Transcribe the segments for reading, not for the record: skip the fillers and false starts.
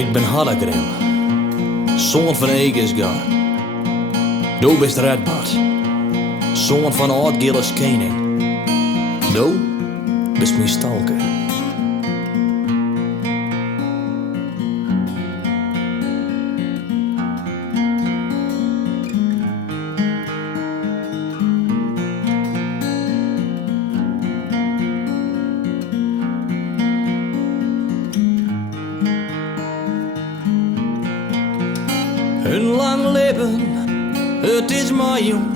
Ik ben Hallagrim, zoon van Egisgar. Du bist Redbart, zoon van Oud-Gilles koning. Du bist mijn stalker. Een lang leven, het is maar jong.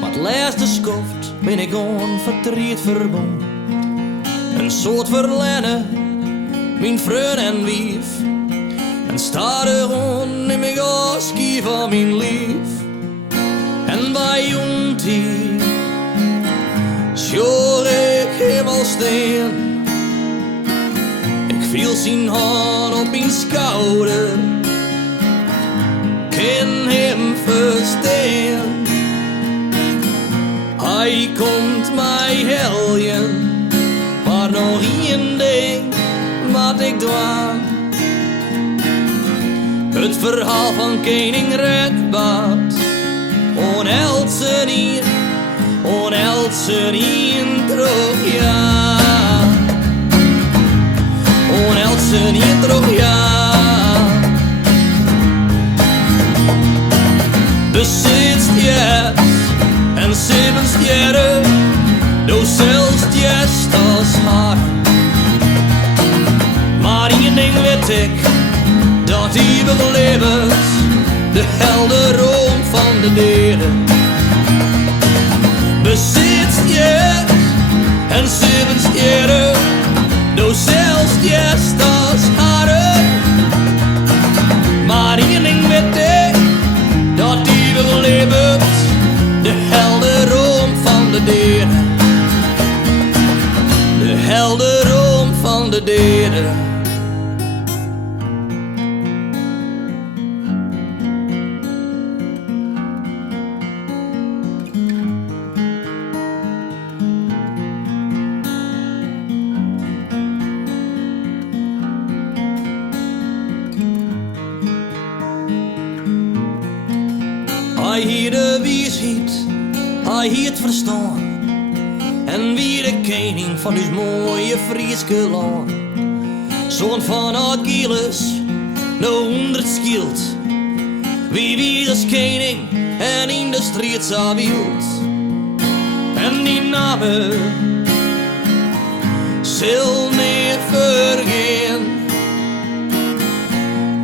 Maar het laatste schoft ben ik onvertriet verbonden. Een soort verlennen, mijn vriend en wief. En starig on in mijn gaskie van mijn lief. En bij jontie, sjoor ik helemaal steen. Ik viel zijn hand op mijn schouder. Kan hem verstaan. Hij komt mij helpen, maar nog één ding wat ik dwaan. Het verhaal van koning Redbart, onhelsen hier terug, ja. Onhelsen hier terug, ja. Besitzt jes en 7 sterren, du zelfs jes als haar. Maar één ding weet ik, dat eeuwig levens de helderom van de delen. Besitzt jes en 7 sterren, du zelfs jes als haar. Maar één ding weet ik, dat eeuwig levens de helderom van de delen. De helderom van de delen. Hij hier de wijsheid, hij hier het verstaan. En wie de koning van ons mooie Frieske land. Zoon van Oud-Gilles, de 100 schild. Wie is koning en in de strijd zo wild. En die namen zal niet vergeen.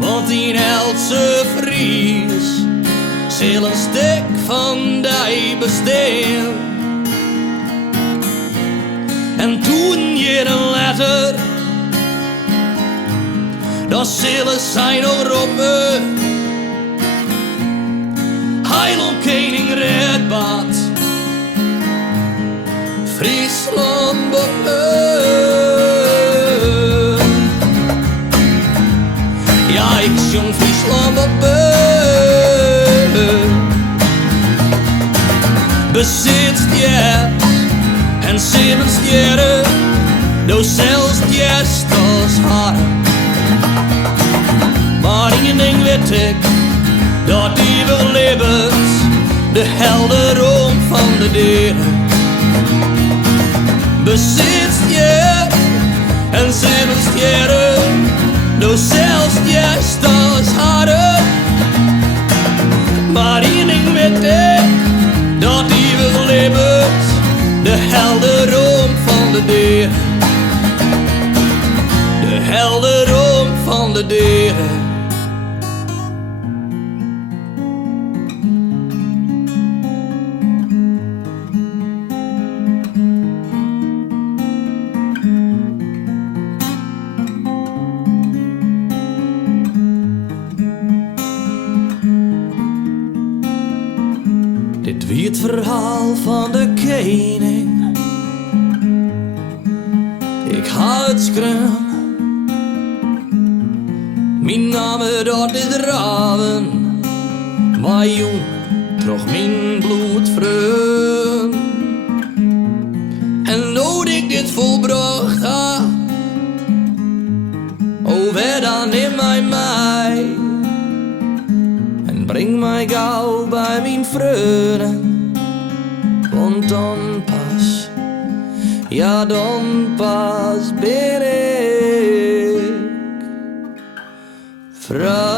Want die Helse Fries zal een stuk van die bestaan. En toen je een letter, dat zullen zij nog roepen. Heiland koning Redbart, Friesland beheer. Ja, ik zong Friesland beheer. Besitzt jes en 7 sterren, du zelfs jes als haar. Maar één ding weet ik, dat eeuwig levens de helderom van de delen. Besitzt jes en 7 sterren, du zelfs jes als haar. Maar één ding weet ik, dat eeuwig levens de helderom van de delen. De helderom van de delen. Dit wie het verhaal van de koning. Ik ga het schreeuwen. Mijn naam dat is Raven. Maar jong, toch mijn bloedvreun. En nood ik dit volbracht ha. Oh, dan neem mij mee en breng mij gauw bij mijn vrienden, want dan pas, ja dan pas ben ik vrij.